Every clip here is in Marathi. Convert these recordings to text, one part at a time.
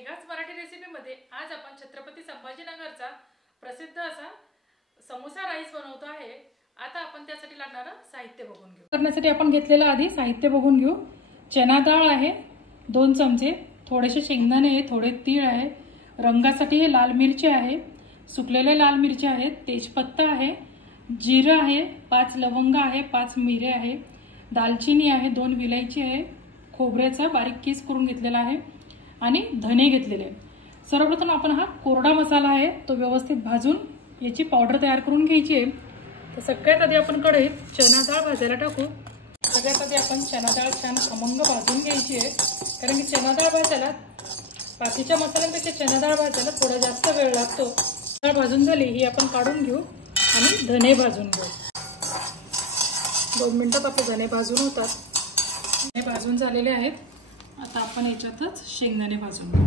मेघाच मराठी रेसिपीमध्ये आज आपण छत्रपती संभाजीनगरचा प्रसिद्ध असा समोसा राईस बनवतो आहे। आता आपण त्यासाठी लागणारे साहित्य बघून घेऊ। करण्यासाठी आपण घेतलेलं आधी साहित्य बघून घेऊ। चना डाळ आहे 2 चमचे, थोडेसे शेंगदाणे आहे, थोडे तीळ आहे, रंगासाठी हे लाल मिरची आहे, सुकलेले लाल मिरची आहेत, तेजपत्ता आहे, जिरं आहे, 5 लवंग आहे, 5 मिरे आहे, दालचिनी आहे, 2 विलायची आहे, खोबऱ्याचा बारीक किस करून घेतलेला आहे आणि धने घेतलेले। सर्वप्रथम आपण हा कोरडा मसाला आहे तो व्यवस्थित भाजून याची पावडर तयार करून घ्यायची आहे। तर सगळ्यात आधी आपण कढईत चना डाळ भाजायला टाकू। सगळ्यात आधी आपण चना डाळ छान खमंग भाजून घ्यायची आहे, कारण की चना डाळ भाजायला बाकीच्या मसाल्यांपेक्षा चना डाळ भाजायला थोडा जास्त वेळ लागतो। डाळ भाजून झाली ही आपण काढून घेऊ आणि धने भाजून घेऊ। 2 मिनिटात आपले धने भाजून होतात। हे भाजून झालेले आहेत। आता आपण याच्यातच शेंगदाणे भाजून घेऊ।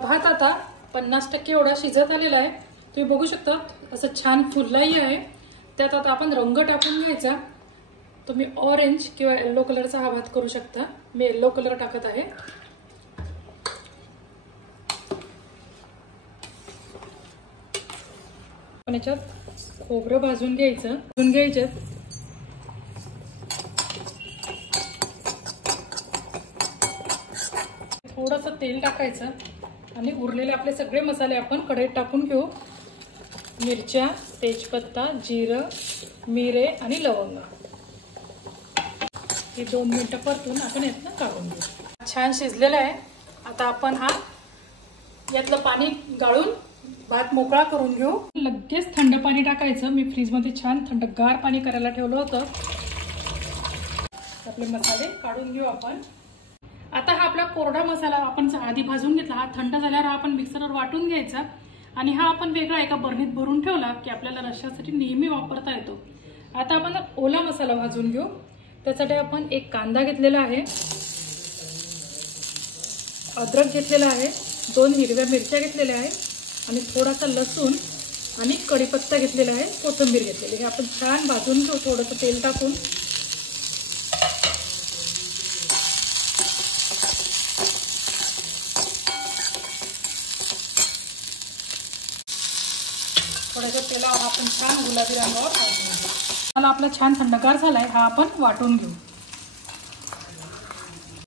भात आता 50% एवढा शिजत आलेला आहे। तुम्ही बघू शकता असं छान फुललाही आहे। त्यात आता आपण रंग टाकून घ्यायचा। तुम्ही ऑरेंज किंवा येलो कलरचा हा भात करू शकता। मी येलो कलर टाकत आहे। आपण याच्यात खोबरं भाजून घ्यायचं, थोडंसं तेल टाकायचं आणि उरलेले आपले सगळे मसाले आपण कढईत टाकून घेऊ। मिरच्या, तेजपत्ता, जिरं, मिरे आणि लवंग हे 2 मिनिटं परतून आपण यातनं काढून घेऊ। छान शिजलेला आहे। आता आपण हा यातलं पाणी गाळून भात मोकळा करून घेऊ। लगेच थंड पाणी टाकायचं। मी फ्रीजमध्ये छान थंडगार पाणी करायला ठेवलं होतं। आपले मसाले काढून घेऊ आपण। आता हा आपला कोरडा मसाला आपण आधी भाजून घेतला, हा थंड झाल्यावर आपण मिक्सरवर वाटून घ्यायचा आणि हा आपण वेगळा एका बरणीत भरून ठेवला की आपल्याला रश्श्यासाठी नेहमी वापरता येतो। आता आपण ओला मसाला भाजून घेऊ। त्यासाठी आपण 1 कांदा घेतलेला आहे, अद्रक घेतलेला आहे, 2 हिरव्या मिरच्या घेतलेल्या आहे आणि थोडासा लसूण आणि कढीपत्ता घेतलेला आहे, कोथिंबीर घेतलेली। हे आपण छान भाजून घेऊ थोडंसं तेल टाकून। थोडंसं तेलावर आपण छान गुलाबी रंगावर भाजून घेऊ। मसाला आपला छान थंडगार झालाय, हा आपण वाटून घेऊ।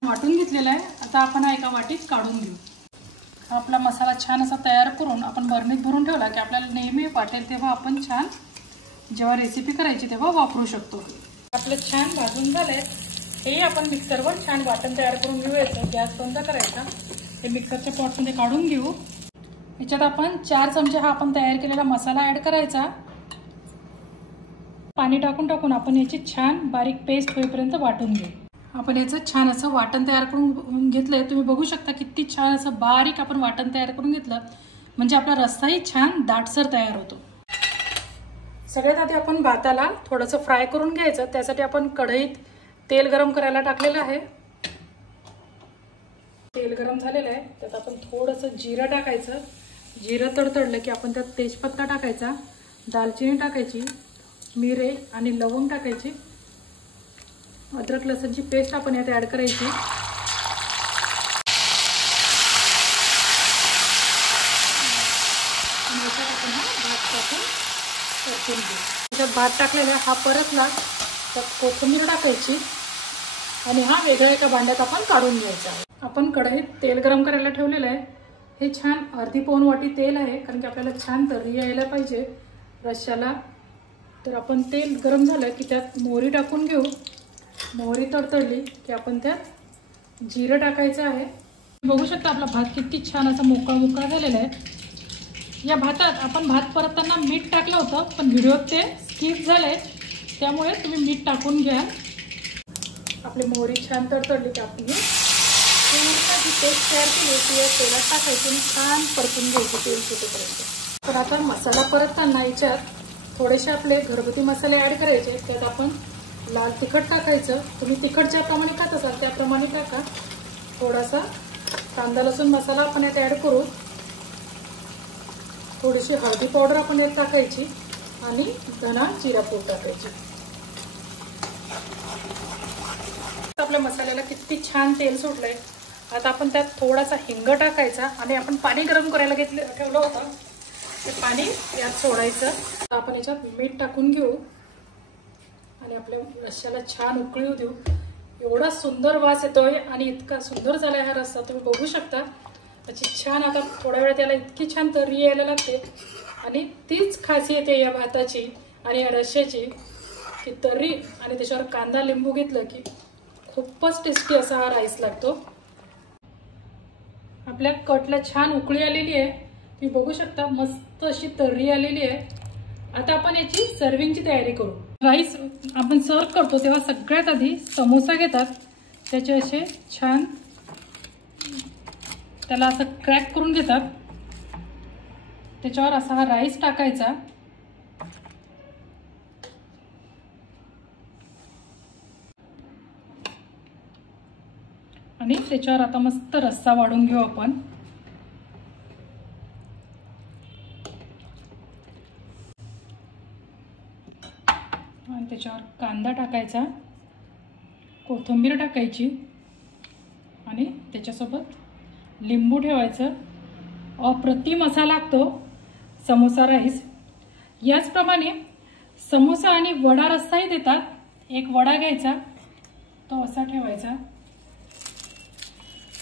वाटून घेतलेला आहे। आता आपण हा एका वाटीत काढून घेऊ। आपला मसाला छान असा तयार करून आपण बरणीत भरून ठेवला की आपल्याला नेहमी वाटेल तेव्हा आपण छान जेव्हा रेसिपी करायची तेव्हा वापरू शकतो। आपलं छान भाजून झालंय। हे आपण मिक्सरवर छान वाटण तयार करून घेऊयाचं। गॅस बंद करायचा। हे मिक्सरच्या पॉटमध्ये काढून घेऊ। याच्यात आपण 4 चमचे हा आपण तयार केलेला मसाला ऍड करायचा। पाणी टाकून आपण याची छान बारीक पेस्ट होईपर्यंत वाटून घेऊ। आपण याचं छान असं वाटण तयार करून घेतलंय। तुम्ही बघू शकता किती छान असं बारीक आपण वाटण तयार करून घेतलं, म्हणजे आपला रस्साही छान दाटसर तयार होतो। सगळ्यात आधी आपण भाताला थोडंसं फ्राय करून घ्यायचं। त्यासाठी आपण कढईत तेल गरम करायला टाकलेलं आहे। तेल गरम झालेलं आहे। त्यात आपण थोडंसं जिरं टाकायचं। जिरं तडतडलं की आपण त्यात तेजपत्ता टाकायचा, दालचिनी टाकायची, मिरे आणि लवंग टाकायची, अद्रक लसूणची पेस्ट आपण यात ऍड करायची। आपण हा भात टाकून परतून घेऊ। त्याच्यात भात टाकलेला हा परतला तर कोथिंबीर टाकायची आणि हा वेगळ्या एका भांड्यात आपण काढून घ्यायचा आहे। आपण कढईत तेल गरम करायला ठेवलेलं आहे। हे छान अर्धी पाऊण वाटी तेल आहे, कारण की आपल्याला छान तर्री यायला पाहिजे रश्श्याला। तर आपण तेल गरम झालं की त्यात मोहरी टाकून घेऊ। मोहरी तडतडली की आपण त्यात जिरं टाकायचं आहे। बघू शकता आपला भात किती छान असा मोकळा झालेला आहे। या भातात आपण भात परतताना मीठ टाकलं होतं, पण व्हिडिओत ते स्किप झालंय, त्यामुळे तुम्ही मीठ टाकून घ्या। आपली मोहरी छान तडतडली की आपण जी पेस्ट तयार केली ती या तेलात टाकायची आणि छान परतून घ्यायची तेल सुटेपर्यंत। तर आता मसाला परतताना याच्यात थोडेसे आपले घरगुती मसाले ऍड करायचे। त्यात आपण लाल तिखट टाकायचं। तुम्ही तिखट ज्याप्रमाणे खात असाल त्याप्रमाणे टाका। थोडासा कांदा लसूण मसाला आपण यात ऍड करू। थोडीशी हळदी पावडर आपण यात टाकायची आणि धना जिरा पूड टाकायची। आपल्या मसाल्याला किती छान तेल सुटलंय. आता आपण त्यात थोडासा हिंग टाकायचा आणि आपण पाणी गरम करायला ठेवलं होतं ते पाणी यात सोडायचं. आता आपण याच्यात मीठ टाकून घेऊ आणि आपल्या रश्श्याला छान उकळी देऊ. एवढा सुंदर वास येतोय आणि इतका सुंदर झालाय हा रस्सा, तुम्ही बघू शकता. त्याची छान आता थोड्या वेळ त्याला इतकी छान तर्री यायला लागते आणि तीच खासियत आहे या भाताची आणि या रश्श्याची की तर्री आणि त्याच्यावर कांदा लिंबू घेतलं की खूपच टेस्टी असा हा राईस लागतो. आपल्या कटला छान उकळी आलेली आहे, तुम्ही बघू शकता. मस्त अशी तर्री आलेली आहे. आता आपण याची सर्विंगची तयारी करू. राईस आपण सर्व करतो तेव्हा सगळ्यात आधी समोसा घेतात, त्याचे असे छान त्याला असं क्रॅक करून घेतात. त्याच्यावर असा हा राईस टाकायचा आणि त्याच्यावर आता मस्त रस्सा वाढून घेऊ आपण. आणि त्याच्यावर कांदा टाकायचा, कोथिंबीर टाकायची आणि त्याच्यासोबत लिंबू ठेवायचं. अप्रतिम असा लागतो समोसा राईस. याचप्रमाणे समोसा आणि वडा रस्साही देतात. एक वडा घ्यायचा, तो असा ठेवायचा.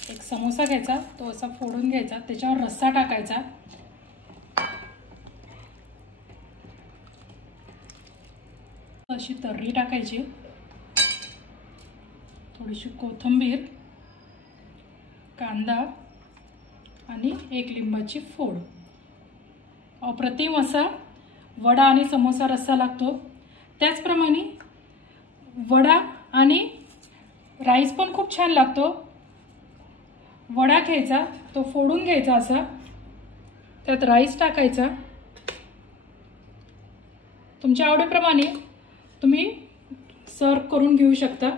एक समोसा घ्यायचा, तो असा फोडून घ्यायचा, त्याच्यावर रस्सा टाकायचा. अशी तर्री टाकायची, थोडीशी कोथिंबीर, कांदा आणि एक लिंबाची फोड. अप्रतिम असा वडा आणि समोसा रस्सा लागतो. त्याचप्रमाणे वडा आणि राईस पण खूप छान लागतो. वडा घ्यायचा, तो फोडून घ्यायचा असा, त्यात राईस टाकायचा. तुमच्या आवडीप्रमाणे तुम्ही सर्व करून घेऊ शकता.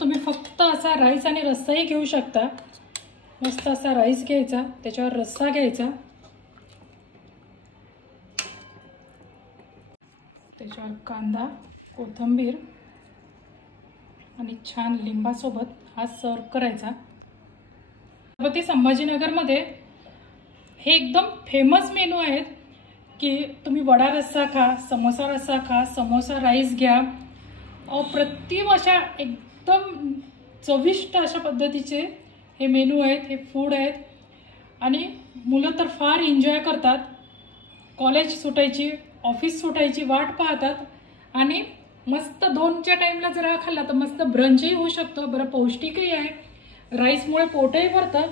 तुम्ही फक्त असा राईस आणि रस्साही घेऊ शकता. मस्त असा राईस घ्यायचा, त्याच्यावर रस्सा घ्यायचा, त्याच्यावर कांदा, कोथिंबीर आणि छान लिंबासोबत हा सर्व करायचा. छत्रपती संभाजीनगरमध्ये हे एकदम फेमस मेनू आहेत की तुम्ही वडा रस्सा खा, समोसा रस्सा खा, समोसा राईस घ्या. अप्रतिम अशा एकदम चविष्ट अशा पद्धतीचे हे मेनू आहेत, हे फूड आहेत आणि मुलं तर फार एन्जॉय करतात. कॉलेज सुटायची, ऑफिस सुटायची वाट पाहतात आणि मस्त 2च्या टाईमला जर खाल्ला तर मस्त ब्रंचही होऊ शकतो. बरं पौष्टिकही आहे, राईसमुळे पोटही भरतं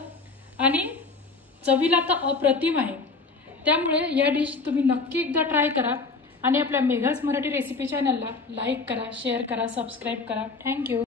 आणि चवीला तर अप्रतिम आहे. त्यामुळे या डिश तुम्ही नक्की एकदा ट्राय करा आणि आपल्या मेघास मराठी रेसिपी चॅनलला लाईक करा, शेअर करा, सबस्क्राईब करा. थँक्यू.